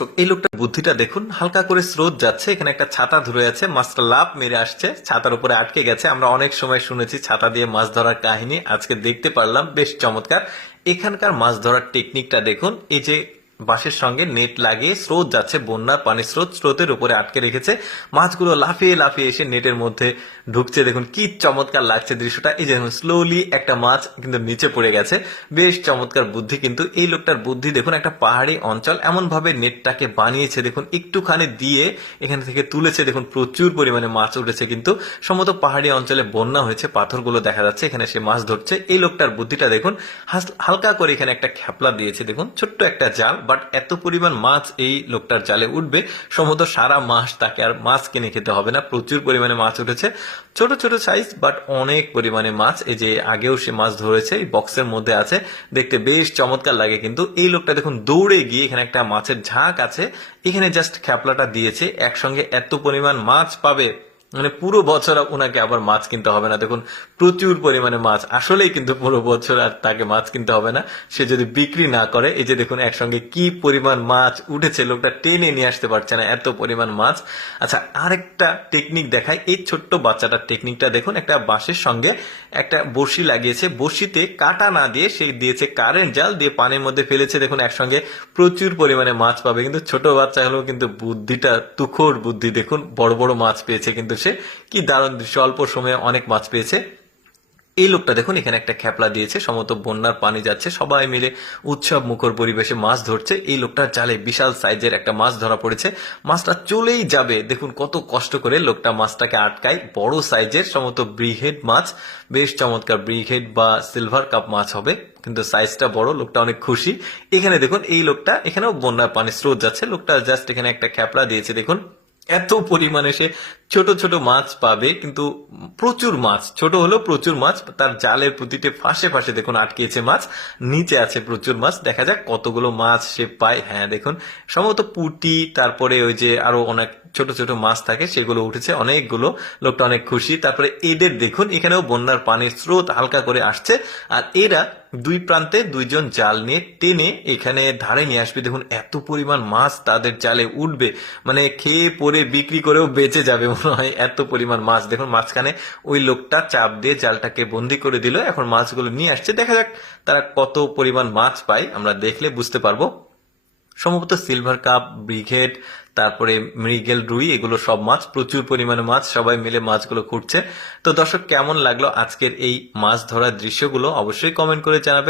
দর্শক এই লোকটার বুদ্ধিটা দেখুন, হালকা করে স্রোত যাচ্ছে, এখানে একটা ছাতা ধরে আছে, মাছটা লাফ মেরে আসছে, ছাতার উপরে আটকে গেছে। আমরা অনেক সময় শুনেছি ছাতা দিয়ে মাছ ধরার কাহিনী, আজকে দেখতে পারলাম, বেশ চমৎকার। এখানকার মাছ ধরার টেকনিকটা দেখুন, এই যে বাঁশের সঙ্গে নেট লাগিয়ে স্রোত যাচ্ছে, বন্যার পানি স্রোতের উপরে আটকে রেখেছে, মাছগুলো লাফিয়ে লাফিয়ে এসে নেটের মধ্যে ঢুকছে। দেখুন কি চমৎকার লাগছে দৃশ্যটা। এই যে দেখুন স্লোলি একটা মাছ কিন্তু নিচে পড়ে গেছে, বেশ চমৎকার বুদ্ধি। কিন্তু এই লোকটার বুদ্ধি দেখুন, একটা পাহাড়ি অঞ্চল, এমন ভাবে নেটটাকে বানিয়েছে দেখুন, একটুখানি দিয়ে এখান থেকে তুলেছে, দেখুন প্রচুর পরিমাণে মাছ উঠেছে। কিন্তু সম্ভবত পাহাড়ি অঞ্চলে বন্যা হয়েছে, পাথরগুলো দেখা যাচ্ছে, এখানে সে মাছ ধরছে। এই লোকটার বুদ্ধিটা দেখুন, হালকা করে এখানে একটা খ্যাপলা দিয়েছে, দেখুন ছোট্ট একটা জাল, বাট এত পরিমাণ মাছ এই লোকটার জালে উঠবে, সম্ভবত সারা মাস তাকে আর মাছ কিনে খেতে হবে না, প্রচুর পরিমাণে মাছ উঠেছে, ছোট ছোট সাইজ বাট অনেক পরিমাণে মাছ। এই যে আগেও সে মাছ ধরেছে, এই বক্সের মধ্যে আছে, দেখতে বেশ চমৎকার লাগে। কিন্তু এই লোকটা দেখুন দৌড়ে গিয়ে, এখানে একটা মাছের ঝাঁক আছে, এখানে জাস্ট খ্যাপলাটা দিয়েছে, একসঙ্গে এত পরিমাণ মাছ পাবে, মানে পুরো বছর ওনাকে আবার মাছ কিনতে হবে না। দেখুন প্রচুর পরিমাণে মাছ, আসলেই কিন্তু পুরো বছর আর তাকে মাছ কিনতে হবে না, সে যদি বিক্রি না করে। এই যে দেখুন একসঙ্গে কি পরিমাণ মাছ উঠেছে, লোকটা টেনে নিয়ে আসতে পারছে না, এত পরিমাণ মাছ। আচ্ছা, আরেকটা টেকনিক দেখাই, এই ছোট্ট বাচ্চাটার টেকনিকটা দেখুন, একটা বাঁশের সঙ্গে একটা বড়শি লাগিয়েছে, বড়শিতে কাটা না দিয়ে সে দিয়েছে কারেন্ট জাল দিয়ে, পানির মধ্যে ফেলেছে, দেখুন একসঙ্গে প্রচুর পরিমাণে মাছ পাবে। কিন্তু ছোট বাচ্চা হলেও কিন্তু বুদ্ধিটা তুখোড় বুদ্ধি, দেখুন বড় বড় মাছ পেয়েছে কিন্তু সে, কি দারুণ দৃশ্য, অল্প সময়ে অনেক মাছ পেয়েছে। এই লোকটা দেখুন এখানে একটা খ্যাপলা দিয়েছে, সম্ভবত বন্যার পানি যাচ্ছে, সবাই মিলে উৎসব মুখর পরিবেশে মাছ ধরছে। এই লোকটার জালে বিশাল সাইজের একটা মাছ ধরা পড়েছে, মাছটা চলেই যাবে, দেখুন কত কষ্ট করে লোকটা মাছটাকে আটকায়, বড় সাইজের সম্ভবত ব্রিহেড মাছ, বেশ চমৎকার ব্রিহেড বা সিলভার কাপ মাছ হবে, কিন্তু সাইজটা বড়, লোকটা অনেক খুশি। এখানে দেখুন এই লোকটা, এখানেও বন্যার পানি স্রোত যাচ্ছে, লোকটা জাস্ট এখানে একটা খ্যাপলা দিয়েছে, দেখুন এত পরিমাণে সে ছোট ছোট মাছ পাবে, কিন্তু প্রচুর মাছ, ছোট হলেও প্রচুর মাছ, তার জালের প্রতিটি ফাঁসে ফাঁসে দেখুন আটকেছে মাছ, নিচে আছে প্রচুর মাছ, দেখা যাক কতগুলো মাছ সে পায়। হ্যাঁ দেখুন সম্ভবত পুঁটি, তারপরে ওই যে আরো অনেক ছোট ছোট মাছ থাকে, সেগুলো উঠেছে অনেকগুলো, লোকটা অনেক খুশি। তারপরে এদের দেখুন এখানেও বন্যার পানির স্রোত হালকা করে আসছে, আর এরা দুই প্রান্তে দুইজন জাল নিয়ে টেনে এখানে ধারে নিয়ে আসবে। দেখুন এত পরিমাণ মাছ তাদের জালে উঠবে, মানে খেয়ে পরে বিক্রি করেও বেঁচে যাবে মনে হয়, এত পরিমাণ মাছ। দেখুন মাঝখানে ওই লোকটা চাপ দিয়ে জালটাকে বন্দি করে দিল, এখন মাছগুলো নিয়ে আসছে, দেখা যাক তারা কত পরিমাণ মাছ পায়, আমরা দেখলে বুঝতে পারবো। সম্ভবত সিলভার কাপ, ব্রিগেড, তারপরে মৃগেল, রুই, এগুলো সব মাছ, প্রচুর পরিমাণে মাছ, সবাই মিলে মাছগুলো খুঁজছে। তো দর্শক কেমন লাগলো আজকের এই মাছ ধরার দৃশ্যগুলো, অবশ্যই কমেন্ট করে জানাবে।